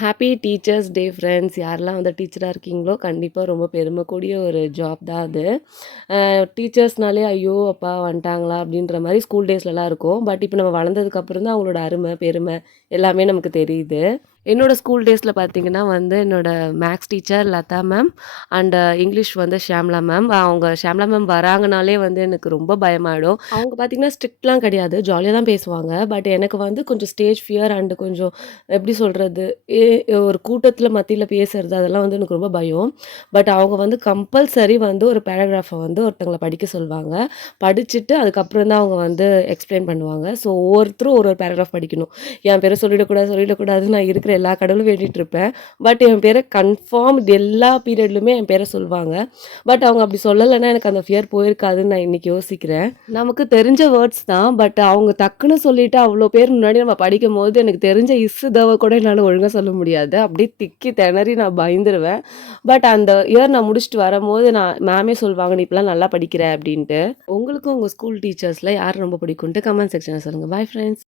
Happy teachers day friends. யாரெல்லாம் வந்து டீச்சராக இருக்கீங்களோ கண்டிப்பாக ரொம்ப பெருமைக்கூடிய ஒரு ஜாப் தான் அது. டீச்சர்ஸ்னாலே ஐயோ அப்பா வந்துட்டாங்களா அப்படின்ற மாதிரி ஸ்கூல் டேஸ்லலாம் இருக்கும். பட் இப்போ நம்ம வளர்ந்ததுக்கப்புறம் தான் அவங்களோட அருமை பெருமை எல்லாமே நமக்கு தெரியுது. என்னோட ஸ்கூல் டேஸில் பார்த்தீங்கன்னா வந்து என்னோட maths teacher Latha ma'am and English வந்து ஷியாம்லா மேம். அவங்க ஷியாம்லா மேம் வராங்கனாலே வந்து எனக்கு ரொம்ப பயமாயிடும். அவங்க பார்த்தீங்கன்னா ஸ்ட்ரிக்ட்லாம் கிடையாது, ஜாலியாக தான் பேசுவாங்க. பட் எனக்கு வந்து கொஞ்சம் ஸ்டேஜ் ஃபியர் அண்டு கொஞ்சம் எப்படி சொல்கிறது, ஏ ஒரு கூட்டத்தில் மத்தியில் பேசுறது அதெல்லாம் வந்து எனக்கு ரொம்ப பயம். பட் அவங்க வந்து கம்பல்சரி வந்து ஒரு பேராகிராஃபை வந்து ஒருத்தவங்கள படிக்க சொல்லுவாங்க. படிச்சுட்டு அதுக்கப்புறம் தான் அவங்க வந்து எக்ஸ்பிளைன் பண்ணுவாங்க. ஸோ ஒவ்வொருத்தரும் ஒரு ஒரு பேராகிராஃப் படிக்கணும். என் பேரை சொல்லிடக்கூடாது நான் இருக்கிற எல்லா கடவுளும் வேண்டிட்டு இருப்பேன். பட் என் பேரை கன்ஃபார்ம் எல்லா பீரியட்லுமே என் பேரை சொல்லுவாங்க. பட் அவங்க அப்படி சொல்லலைன்னா எனக்கு அந்த ஃபியர் போயிருக்காதுன்னு நான் இன்னைக்கு யோசிக்கிறேன். நமக்கு தெரிஞ்ச வேர்ட்ஸ் தான். பட் அவங்க டக்குன்னு சொல்லிட்டு அவ்வளோ பேர் முன்னாடி நம்ம படிக்கும்போது எனக்கு தெரிஞ்ச இஸ்ஸு தவ கூட என்னால் ஒழுங்காக சொல்ல முடியாது. அப்படியே திக்கி திணறி நான் பயந்துருவேன். பட் அந்த இயர் நான் முடிச்சுட்டு வரும்போது மேமே சொல்லுவாங்க நீ இப்பலாம் நல்லா படிக்கிற அப்படின்ட்டு. உங்களுக்கும் உங்கள் ஸ்கூல் டீச்சர்ஸில் யார் ரொம்ப பிடிக்கும்ட்டு கமெண்ட் செக்ஷனில் சொல்லுங்கள். Bye friends.